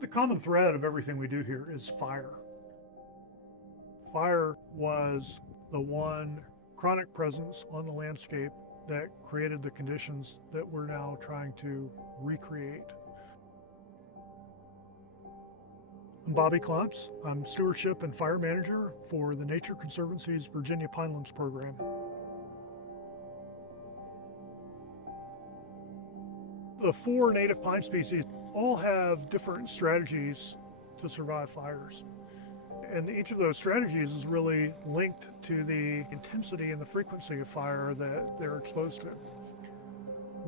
The common thread of everything we do here is fire. Fire was the one chronic presence on the landscape that created the conditions that we're now trying to recreate. I'm Bobby Klumps. I'm Stewardship and Fire Manager for the Nature Conservancy's Virginia Pinelands program. The 4 native pine species all have different strategies to survive fires. And each of those strategies is really linked to the intensity and the frequency of fire that they're exposed to.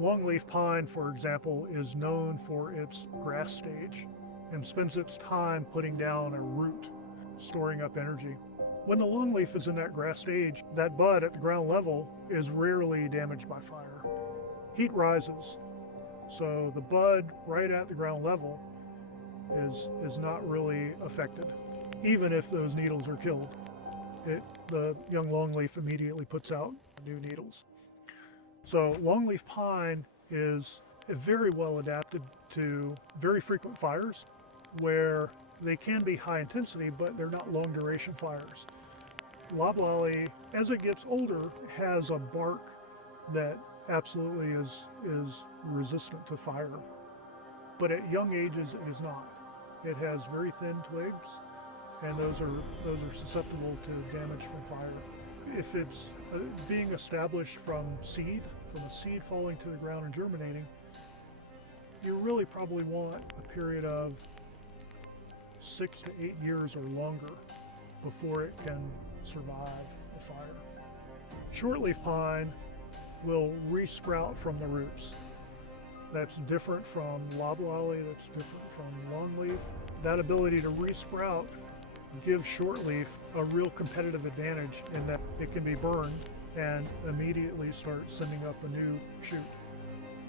Longleaf pine, for example, is known for its grass stage and spends its time putting down a root, storing up energy. When the longleaf is in that grass stage, that bud at the ground level is rarely damaged by fire. Heat rises, so the bud right at the ground level is not really affected. Even if those needles are killed, the young longleaf immediately puts out new needles. So longleaf pine is very well adapted to very frequent fires where they can be high intensity, but they're not long duration fires. Loblolly, as it gets older, has a bark that absolutely is resistant to fire. But at young ages, it is not. It has very thin twigs, and those are susceptible to damage from fire. If it's being established from a seed falling to the ground and germinating, you really probably want a period of 6 to 8 years or longer before it can survive a fire. Shortleaf pine will resprout from the roots. That's different from loblolly, that's different from longleaf. That ability to resprout gives shortleaf a real competitive advantage in that it can be burned and immediately start sending up a new shoot.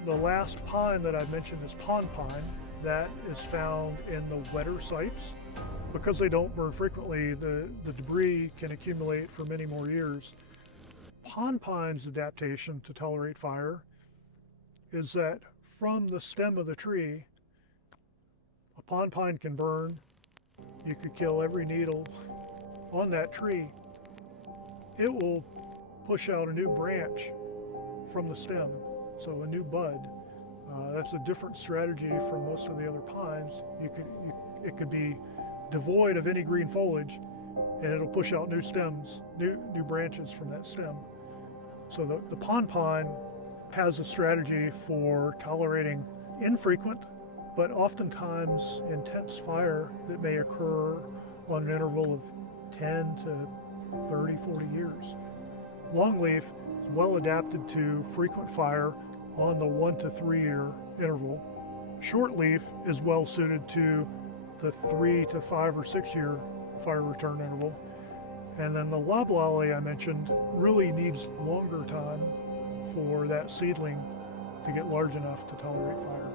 The last pine that I mentioned is pond pine. That is found in the wetter sites. Because they don't burn frequently, the debris can accumulate for many more years. Pond pine's adaptation to tolerate fire is that from the stem of the tree, a pond pine can burn. You could kill every needle on that tree. It will push out a new branch from the stem, so a new bud. That's a different strategy from most of the other pines. It could be devoid of any green foliage, and it'll push out new stems, new branches from that stem. So the pond pine has a strategy for tolerating infrequent, but oftentimes intense fire that may occur on an interval of 10 to 30, 40 years. Longleaf is well adapted to frequent fire on the 1 to 3 year interval. Shortleaf is well suited to the 3 to 5 or 6 year fire return interval. And then the loblolly I mentioned really needs longer time for that seedling to get large enough to tolerate fire.